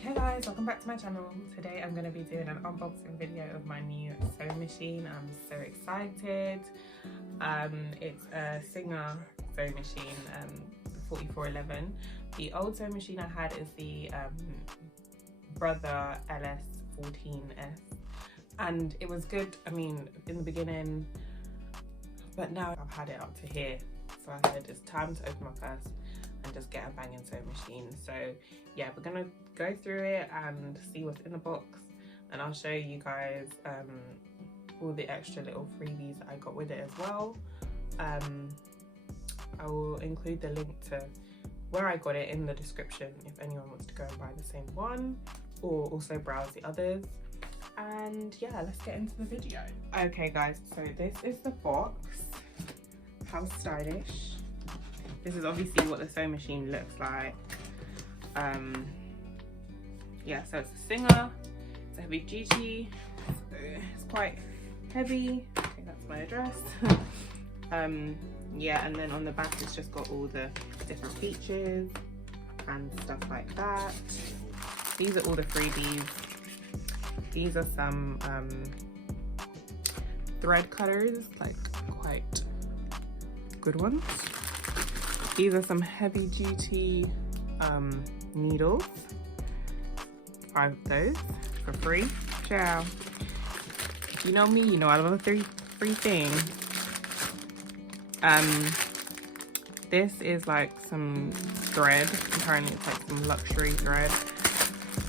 Hey guys, welcome back to my channel. Today I'm going to be doing an unboxing video of my new sewing machine. I'm so excited. It's a Singer sewing machine, the 4411. The old sewing machine I had is the Brother LS14S, and it was good, I mean, in the beginning, but now I've had it up to here, so I said it's time to open my purse and just get a banging sewing machine. So yeah, we're gonna go through it and see what's in the box, and I'll show you guys all the extra little freebies that I got with it as well. I will include the link to where I got it in the description if anyone wants to go and buy the same one, or also browse the others. And yeah, let's get into the video. Okay guys, so this is the box. How stylish. This is obviously what the sewing machine looks like. Yeah, so it's a Singer, it's a heavy duty, so it's quite heavy. Okay, that's my address. Yeah, and then on the back it's just got all the different features and stuff like that. These are all the freebies. These are some thread cutters, like quite good ones. These are some heavy duty needles. 5 of those for free. Ciao. You know me, you know I love a free thing. This is like some thread. Apparently it's like some luxury thread.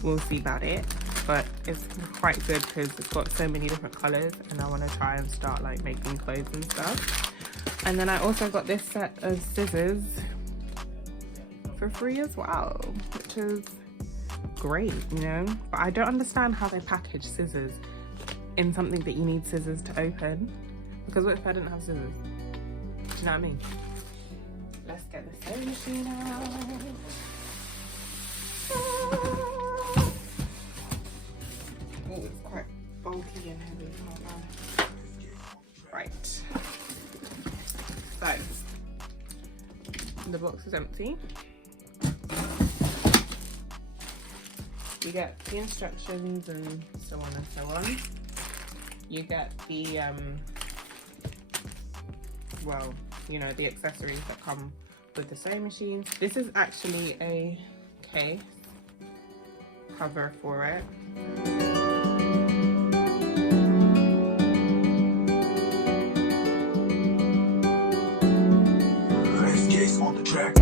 We'll see about it, but it's quite good because it's got so many different colors, and I want to try and start like making clothes and stuff. And then I also got this set of scissors for free as well, which is great, you know. But I don't understand how they package scissors in something that you need scissors to open, because what if I didn't have scissors? Do you know what I mean? Let's get the sewing machine out. Oh, it's quite bulky and heavy. Oh, right. So, the box is empty. You get the instructions and so on and so on. You get the, well, you know, the accessories that come with the sewing machine. This is actually a case cover for it. On the track.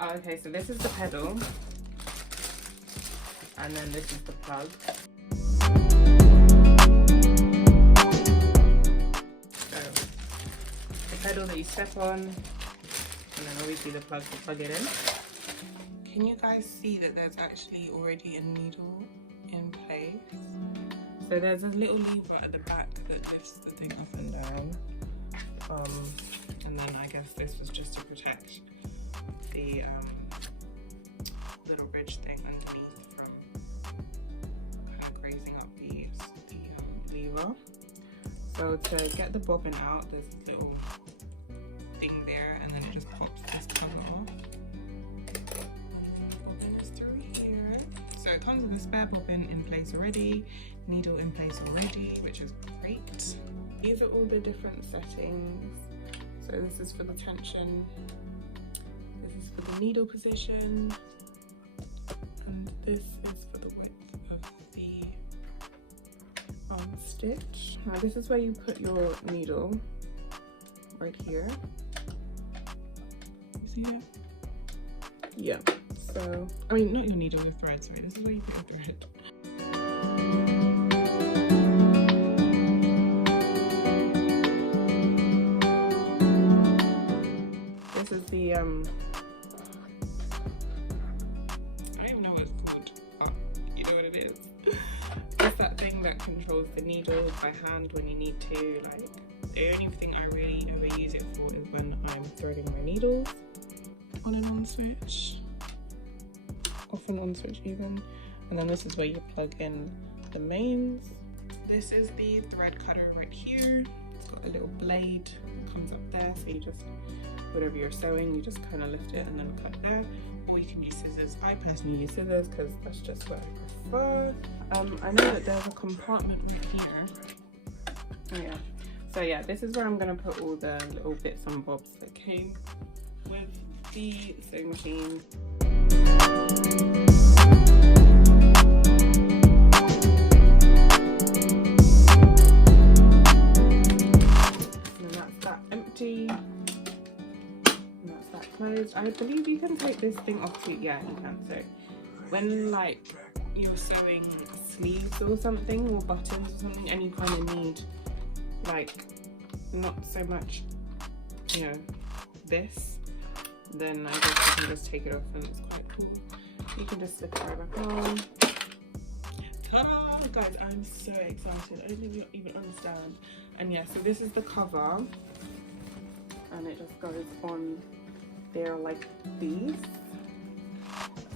Okay, so this is the pedal, and then this is the plug. So the pedal that you step on, and then obviously the plug to plug it in. Can you guys see that there's actually already a needle in place? So there's a little lever at the back that lifts the thing up and down. And then I guess this was just to protect the little ridge thing underneath from kind of grazing up the lever. So to get the bobbin out, there's a little thing there, and then it just pops this cover off. And the bobbin is through here. So it comes with a spare bobbin in place already, needle in place already, which is great. These are all the different settings. So this is for the tension, this is for the needle position, and this is for the width of the stitch. Now this is where you put your needle, right here. You see that? Yeah. So, I mean, not your needle, your thread, sorry. This is where you put your thread. This is the, I don't even know what it's called. Oh, you know what it is. It's that thing that controls the needle by hand when you need to, like, the only thing I really ever use it for is when I'm threading my needles. On and on switch. Off and on switch even. And then this is where you plug in the mains. This is the thread cutter right here. It's got a little blade that comes up there, so you just whatever you're sewing, you just kind of lift it and then cut there, or you can use scissors. I personally use scissors because that's just what I prefer. I know that there's a compartment right here. Oh yeah. So yeah, this is where I'm gonna put all the little bits and bobs that came with the sewing machine. And that's that empty. And that's that closed. I believe you can take this thing off too. Yeah, you can. So when like you're sewing sleeves or something, or buttons or something, and you kind of need like not so much, you know, this, then I guess you can just take it off and it's quite cool. You can just slip it right back on. Ta-da! Guys, I'm so excited. I don't think you even understand. And yeah, so this is the cover, and it just goes on there like these.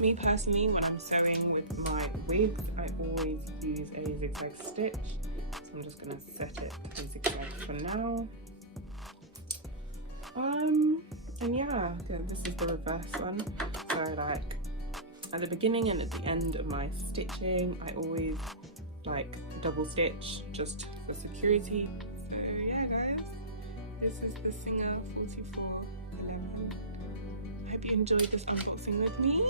Me personally, when I'm sewing with my wigs, I always use a zigzag stitch. So I'm just gonna set it to zigzag for now. And yeah, this is the reverse one. So like at the beginning and at the end of my stitching, I always like double stitch just for security. So yeah guys, this is the Singer 4411. I hope you enjoyed this unboxing with me.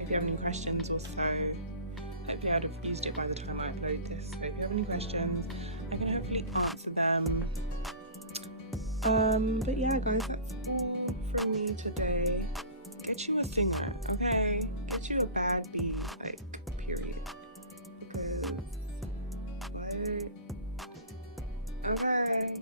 If you have any questions also, hopefully I'd have used it by the time I upload this. So if you have any questions, I can hopefully answer them. But yeah guys, that's all from me today. Get you a Singer, okay? Get you a bad bee, like, period. Because, what? Okay.